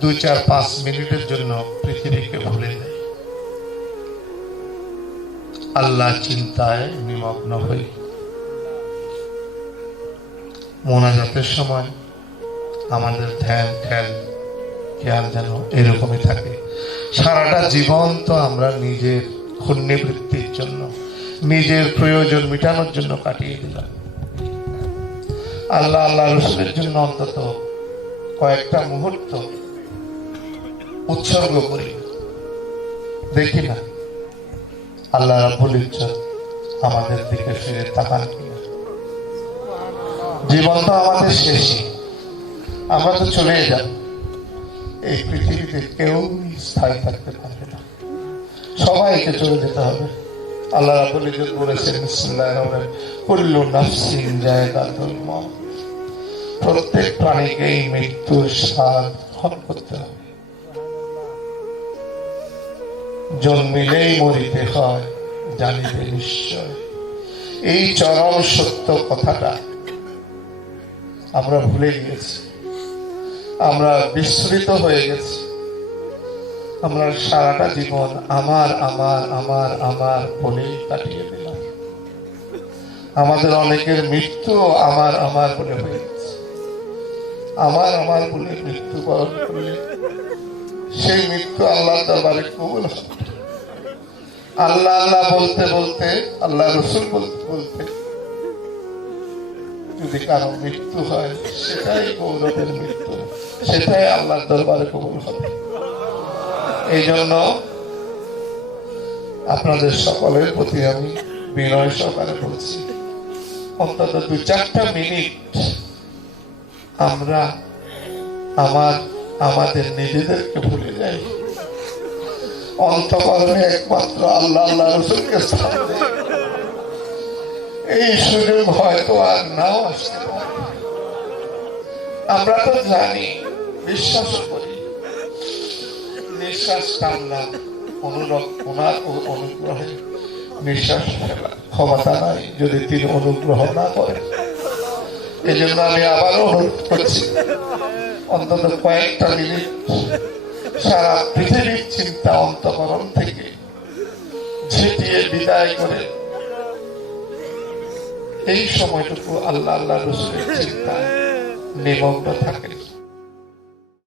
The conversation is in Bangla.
দুই চার পাঁচ মিনিটের জন্য পৃথিবীকে ভুলে যায় আল্লাহ চিন্তায় নিমগ্ন হই। মোনাজাতের সময় আমাদের ধ্যান খেয়াল খেয়াল যেন এরকমই থাকে। সারাটা জীবন তো আমরা নিজের ক্ষুণ্ণবৃত্তির জন্য, নিজের প্রয়োজন মেটানোর জন্য কাটিয়ে দিলাম। আল্লাহ আল্লাহ রসুলের জন্য অন্তত কয়েকটা মুহূর্ত উৎসর্গ করি। দেখি না, আল্লাহ রাব্বুল ইজ্জত আমাদের দিকে ফিরে তাকান জীবন তো আমাদের শেষই আমরা তো চলে যাব। এই পৃথিবীতে কেউ স্থায়ী থাকতে পারবে না। সবাইকে চলে যেতে হবে। আল্লাহ রাব্বুল ইজ্জত বলেছেন কুল্লু নাফসিন জায়গাতুল মউত প্রত্যেক প্রাণীকেই মৃত্যুর স্বাদ গ্রহণ করতে হবে। জন্মিলেই মরিতে হয়, জানিবে নিশ্চয়। এই চরম সত্য কথাটা আমরা ভুলে গিয়েছি আমরা বিস্মৃত হয়ে গেছি। আমরা সারাটা জীবন আমার আমার আমার আমার বলেই কাটিয়ে দিলাম। আমাদের অনেকের মৃত্যু আমার আমার বলে হয়ে গেছে। আমার আমার বলে মৃত্যু বরণ করলে। সেই মৃত্যু আল্লাহ দরবারে কবুল আল্লাহ আল্লাহ বলতে বলতে, আল্লাহ রসুল বলতে বলতে, যদি কারও মৃত্যু হয়, সেটাই গৌরবের মৃত্যু। সেটাই আল্লাহর দরবারে কবুল হবে। এই জন্য আপনাদের সকলের প্রতি আমি বিনয় সহকারে বলছি। অন্তত দু চারটা মিনিট আমরা আমার, আমাদের নিজেদেরকে ভুলে যাই। অন্তকরণে একমাত্র আল্লাহ আল্লাহ রসুলকে এই সুযোগ হয়তো আর নাও আসতে আমরা তো জানি, বিশ্বাস করি, নিঃশ্বাস টানলাম অনুরোধ ওনার ও- অনুগ্রহে নিঃশ্বাস ক্ষমতা নাই। যদি তিনি অনুগ্রহ না করেন এই জন্য আমি আবারও অনুরোধ করছি। অন্তত কয়েকটা মিনিট সারা পৃথিবীর চিন্তা অন্তকরণ থেকে ঝেঁটিয়ে বিদায় করে এই সময়টুকু আল্লাহ আল্লাহ রসুলের চিন্তায় নিমগ্ন থাকে।